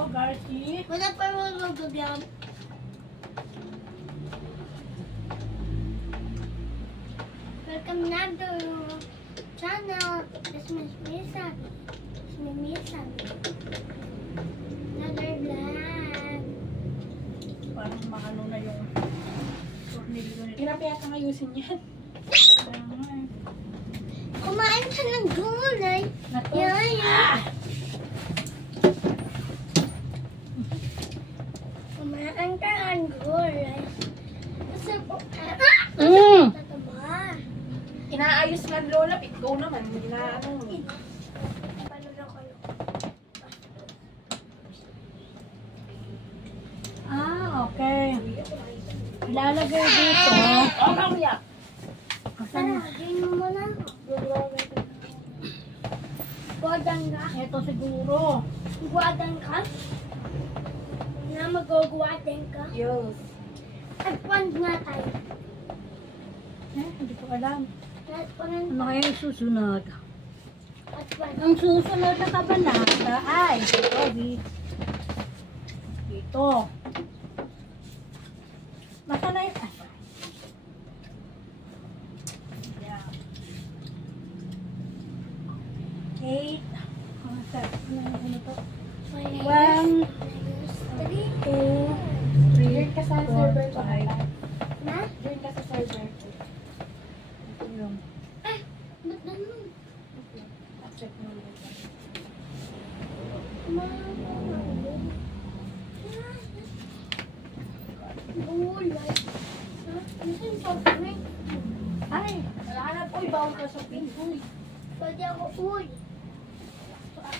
Hello, Garci. Wala pa rin mag-gagam. Welcome na to channel. It's Miss Misa. It's Miss Misa. Another vlog. Parang maano na yung tornilyo nito. Hirap yata ayusin yan. Kumain ka ng gulay. Nato. Yan. Kumain ka ng gulay. Kasi po, tataba. Inaayos nga Lola, ikaw naman. Inaano. Okay. Ilalagay dito. Oh, mamaya. Saragin mo muna. Guwadan ka? Ito siguro. Guwadan ka? Na mag-guwadan ka? Yes. At-pond nga tayo. Hindi ko alam. At-pond. Ano kaya yung susunod? At-pond. Ang susunod na kabanata ay dito. Basta na yun. Eight. Ano to? 1, 2, 3, 4, 5. Na? Join ka sa server. Ito yung Ba't ganun? accept mo ulit. Gulay. Ano yung sobrang? Ay, hanap ko. Bawal ka sa pin. Uy. Pwede ako uy.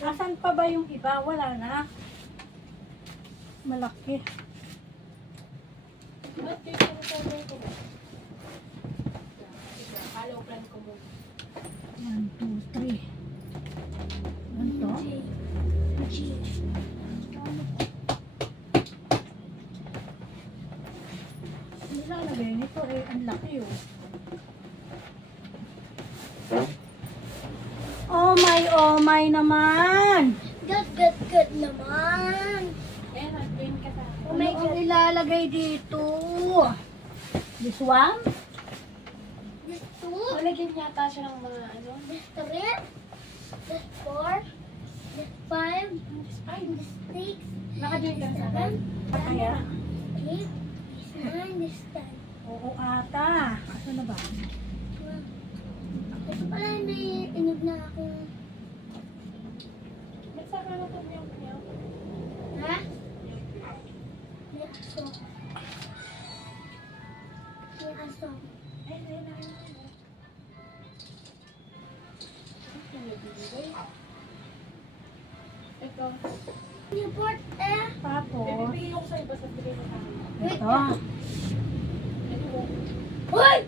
Asan pa ba yung iba? Wala na. Malaki. Ba't kayo yung sobrang ko? Follow plan ko mo. 1, 2, 3. Ano to? Nilalagay nito eh. Ang laki oh. Oh my naman! Good naman. Eh, nag-join ka sa akin. Oh my Ano God. ang ilalagay dito? This one? This two. Malagyan yata siya ng mga ano. This three. This four. This five. This six. Naka-join ka sa Seven. akin? Kaya? Eight. This nine. This 10. Oo ata. Asa na ba? Ito pala may inog na akong... Nagsaka na ito niyo. Ha? May aso. May aso. Ito. Report eh. Tapos, Wait. ito. Hoy!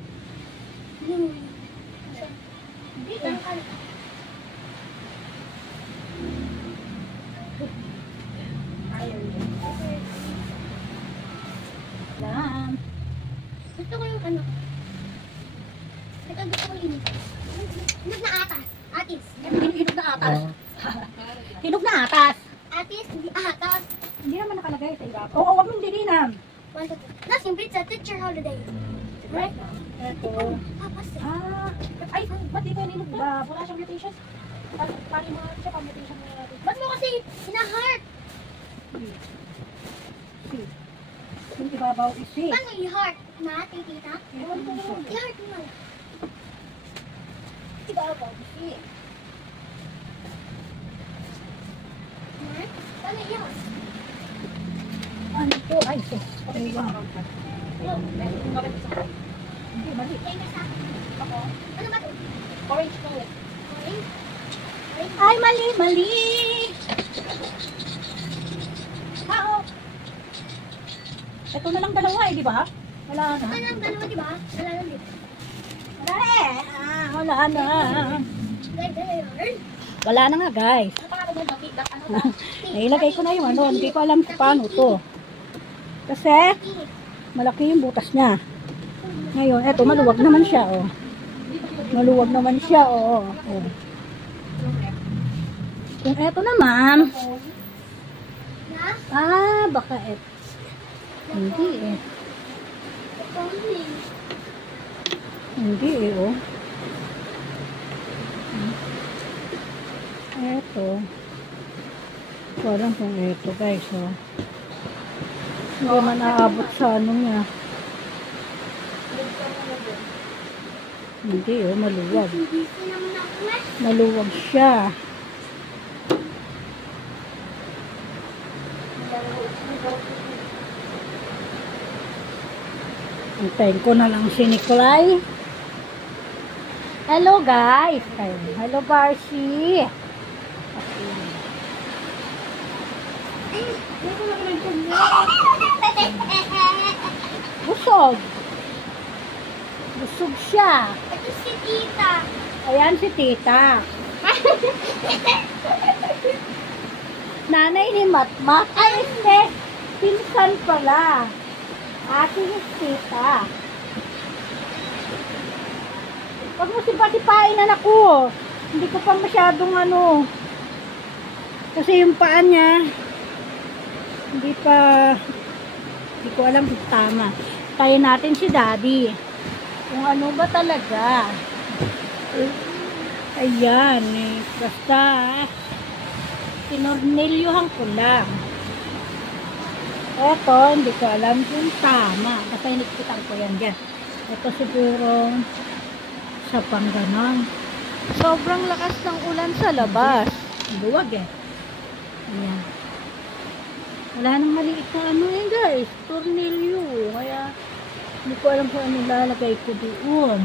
Hindi ka. Yan. Gusto ko yung ano. Ito gusto ko yung hinog na atas. Atis. Hinog na atas. Hinog na atas. Atis, hindi atas. Hindi naman nakalagay sa iba. Oo, wag mong dilinan. 1, 2, 3. Last yung pizza, teacher holiday. Right? Ito. Papas eh. Ay, ba't dito hinog ba? Wala siyang mutation. Pari mo natin siya, pa-mutation mo natin. Ba't mo kasi hina-heart? Yung ibabaw isi. Paano i-heart? Na, titita? Ewan ko naman. I-heart mo. Ibabaw isi. Na? Paano i-heart? Ano to? Ay, ito. Ewan. Hindi, mali. Yan ka sa Ako. ano ba ito? Orange color. Orange? Ay, mali, mali. Oo. Ito na lang dalawa eh, di ba? Wala na. Ito lang dalawa, di ba? Wala lang dito. Wala eh. Wala na. Guys, ano yun? Wala na nga, guys. Ano pangalan mo? Bakit? Ano ba? Nailagay ko na yung ano. Hindi ko alam kung paano to. Kasi, malaki yung butas niya. Ngayon, eto, maluwag naman siya, oh. Maluwag naman siya, oh. Oh. Kung eto naman, Na? Ah, baka hindi eh. Hindi eh, oh. Eto. Parang kung eto, guys, oh. Hindi man naabot sa ano niya. Hindi, oh, maluwag. Maluwag siya. Antayin ko na lang si Nikolay. Hello, guys. Hello, Barcy. Busog. Busog siya. Ito si tita. Ayan si tita. Nanay ni Matmat. Ay, hindi. Pinsan pala. Ate ni tita. Huwag mo sipa-sipain, anak ko. Hindi ko pa masyadong ano. Kasi yung paa niya, hindi ko alam kung tama. Tayo natin si daddy. Kung ano ba talaga. Ayan, eh. Basta, tinornilyohan ko lang. Eto, hindi ko alam kung tama. Basta inikpitan ko yan dyan. Ito siguro sa Pangganon. Sobrang lakas ng ulan sa labas. Luwag eh. Ayan. Wala nang maliit na ano eh, guys. Tornilyo. Kaya, hindi ko alam kung anong lalagay ko doon.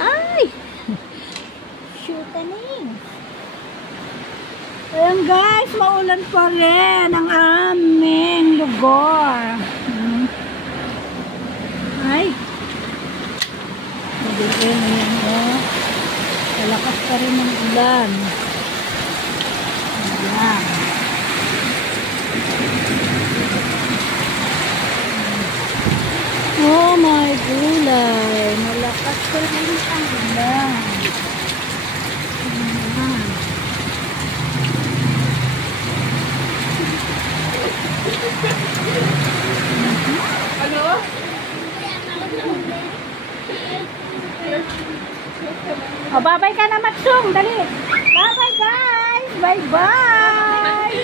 Ay! Shootaning. Ayan guys, maulan pa rin ang aming lugar. Ay! Madilim yan, oh. Malakas pa rin ang ulan. Ayan. Oh my gulay. Malakas pa rin ang ulan. Ayan. Ano? Oh, bye-bye ka na, Matsung. Dali. Bye-bye, guys. Bye-bye.